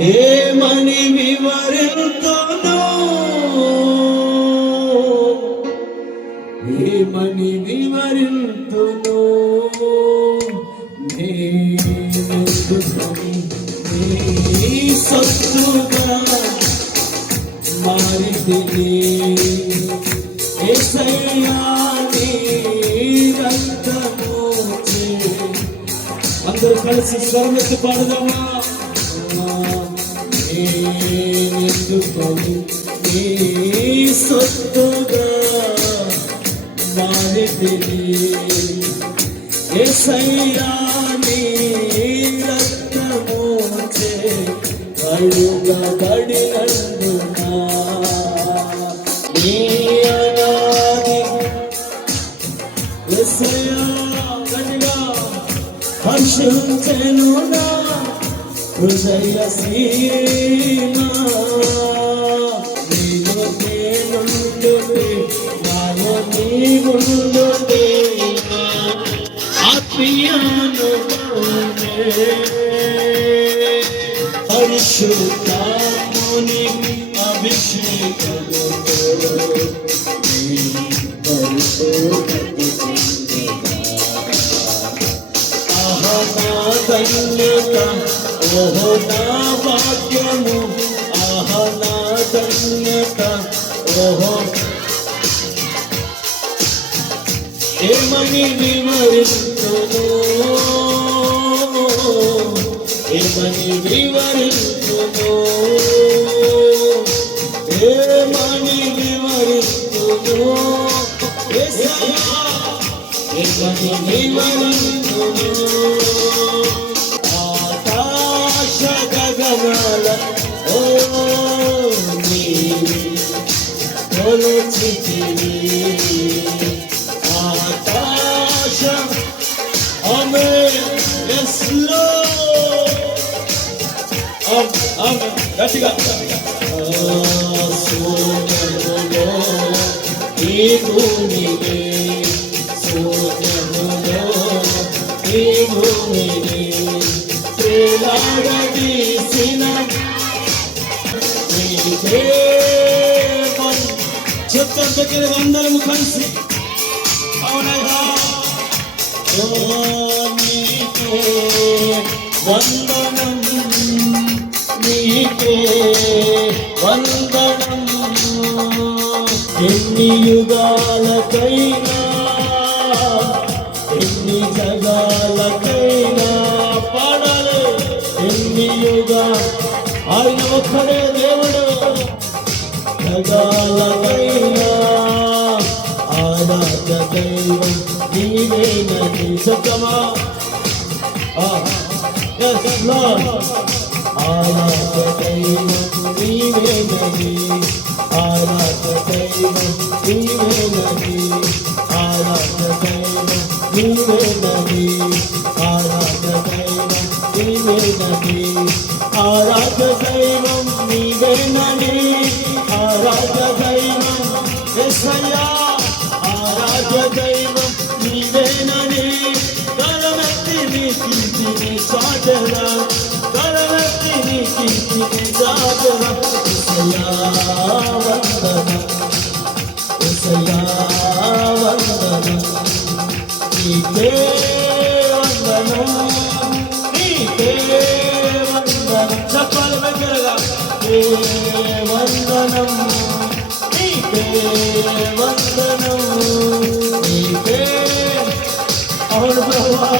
ఏమని వివరింతును? ఏమని వివరింతును? నేను నీ సొత్తుగా మారితిని. ఏసయ్యా నీ రక్తము చే అందరూ కలిసి స్వరమెత్తి పాడదామా? నీ సొత్తుగా మారితిని ఏసయ్యా నీ రక్తము చే కడుగబడినందునా నీ అనాది ఎస్సయ్యా గట్టిగా హర్షించెను నా హృదయ సీమా. हर्षोकामोनि अभिषेक अहनादल्यता ओहनावाक्यमु अहनादल्यता ओह ఏమని వివరించును ఏమని వివరించును ఏమని వివరించును యేసయ్యా, ఏమని వివరించును ఆమె గట్టిగా ఈ భూమిని సూర్యములో ఈ భూమిని వేలాడదీసిన దగ్గర అందరము కలిసి అవునయ్యా వందనం నీకే వందనం ఎన్ని యుగాలకైనా ఎన్ని జగాలకైనా పాడాలి. ఎన్ని యుగా ఆయన ఒక్కడే దేవుడు. జగాలకైనా ఆరాధ దైవం నీవేనని సత్యమా ఎస్ లార్డ్ ఆరాధ దైవం నీవేనని ఆరాధ దైవం నీవేనని ఆరాధ దైవం నీవేనని ఆరాధ దైవం నీవేనని ఆరాధ దైవం నీవేనని ఆరాధ దైవం ఎస్సయ్యా ఆరాధ దైవం నీవేనని గలమెత్తి నీ కీర్తిని సాధన గలమెత్తి నీ కీర్తిని సాధన ఎస్సయ్యా వందనం ఎస్సయ్యా వందనం నీకే వందనం నీకే వందనం చెప్పాలి దగ్గరగా ఏ వందనం నీకే వందనం నీకే అవును ప్రభా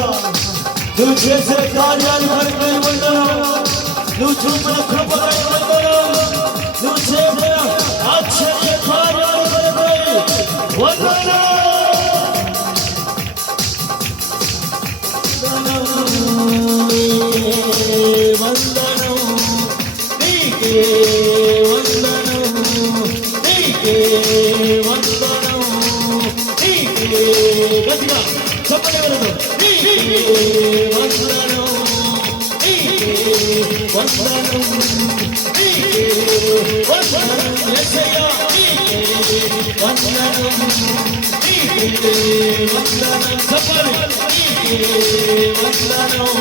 నువ్వు చేసే కార్యాలు కొరకై వందనం నువ్వు చూపిన కృపకై నువ్వు చేసిన ఆశ్చర్య కార్యాలు వందనం? నీకే నీకే వందనం చెప్పాలి నీకే వందనం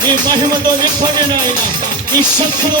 నీకే మహిమతో నింపండి నాయన. నీ శక్తిలో